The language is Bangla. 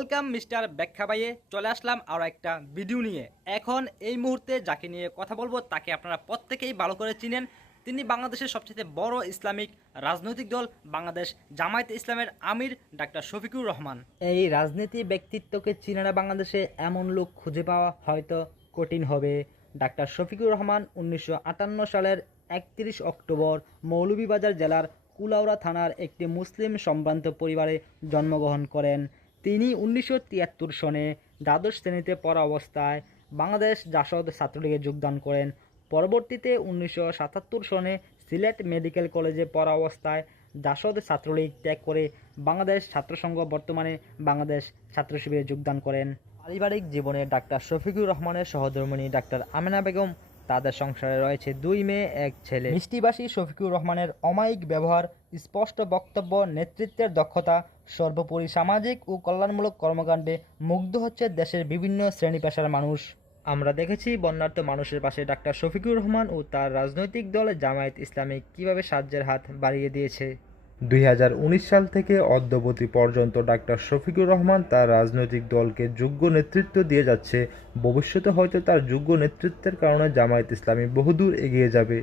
ওয়েলকাম মিস্টার ব্যাখ্যা ভাইয়ে, চলে আসলাম আরও একটা ভিডিও নিয়ে। এখন এই মুহূর্তে যাকে নিয়ে কথা বলব, তাকে আপনারা প্রত্যেকেই ভালো করে চিনেন। তিনি বাংলাদেশের সবচেয়ে বড় ইসলামিক রাজনৈতিক দল, বাংলাদেশ জামায়াতে ইসলামের আমির ডাক্তার শফিকুর রহমান। এই রাজনীতি ব্যক্তিত্বকে চিনারা বাংলাদেশে এমন লোক খুঁজে পাওয়া হয়তো কঠিন হবে। ডাক্তার শফিকুর রহমান উনিশশো আটান্ন সালের একত্রিশ অক্টোবর মৌলভীবাজার জেলার কুলাউড়া থানার একটি মুসলিম সম্ভ্রান্ত পরিবারে জন্মগ্রহণ করেন। তিনি উনিশশো তিয়াত্তর সনে দ্বাদশ শ্রেণীতে পড়া অবস্থায় বাংলাদেশ জাসদ ছাত্রলীগে যোগদান করেন। পরবর্তীতে উনিশশো সাতাত্তর সনে সিলেট মেডিকেল কলেজে পড়া অবস্থায় জাসদ ছাত্রলীগ ত্যাগ করে বাংলাদেশ ছাত্রসংঘ বর্তমানে বাংলাদেশ ছাত্র শিবিরে যোগদান করেন। পারিবারিক জীবনে ডাক্তার শফিকুর রহমানের সহধর্মিণী ডাক্তার আমেনা বেগম তাদের সংসারে রয়েছে দুই মেয়ে এক ছেলে। মিষ্টিবাসী শফিকুর রহমানের অমায়িক ব্যবহার স্পষ্ট বক্তব্য নেতৃত্বের দক্ষতা সর্বোপরি সামাজিক ও কল্যাণমূলক কর্মকাণ্ডে মুগ্ধ হচ্ছে দেশের বিভিন্ন শ্রেণি পেশার মানুষ। আমরা দেখেছি বন্যার্থ মানুষের পাশে ডাক্তার শফিকুর রহমান ও তার রাজনৈতিক দল জামায়াত ইসলামী কীভাবে সাহায্যের হাত বাড়িয়ে দিয়েছে। দুই হাজার উনিশ সাল থেকে অদ্যবধি পর্যন্ত ডাক্তার শফিকুর রহমান তার রাজনৈতিক দলকে যোগ্য নেতৃত্ব দিয়ে যাচ্ছে। ভবিষ্যতে হয়তো তার যোগ্য নেতৃত্বের কারণে জামায়াত ইসলামী বহুদূর এগিয়ে যাবে।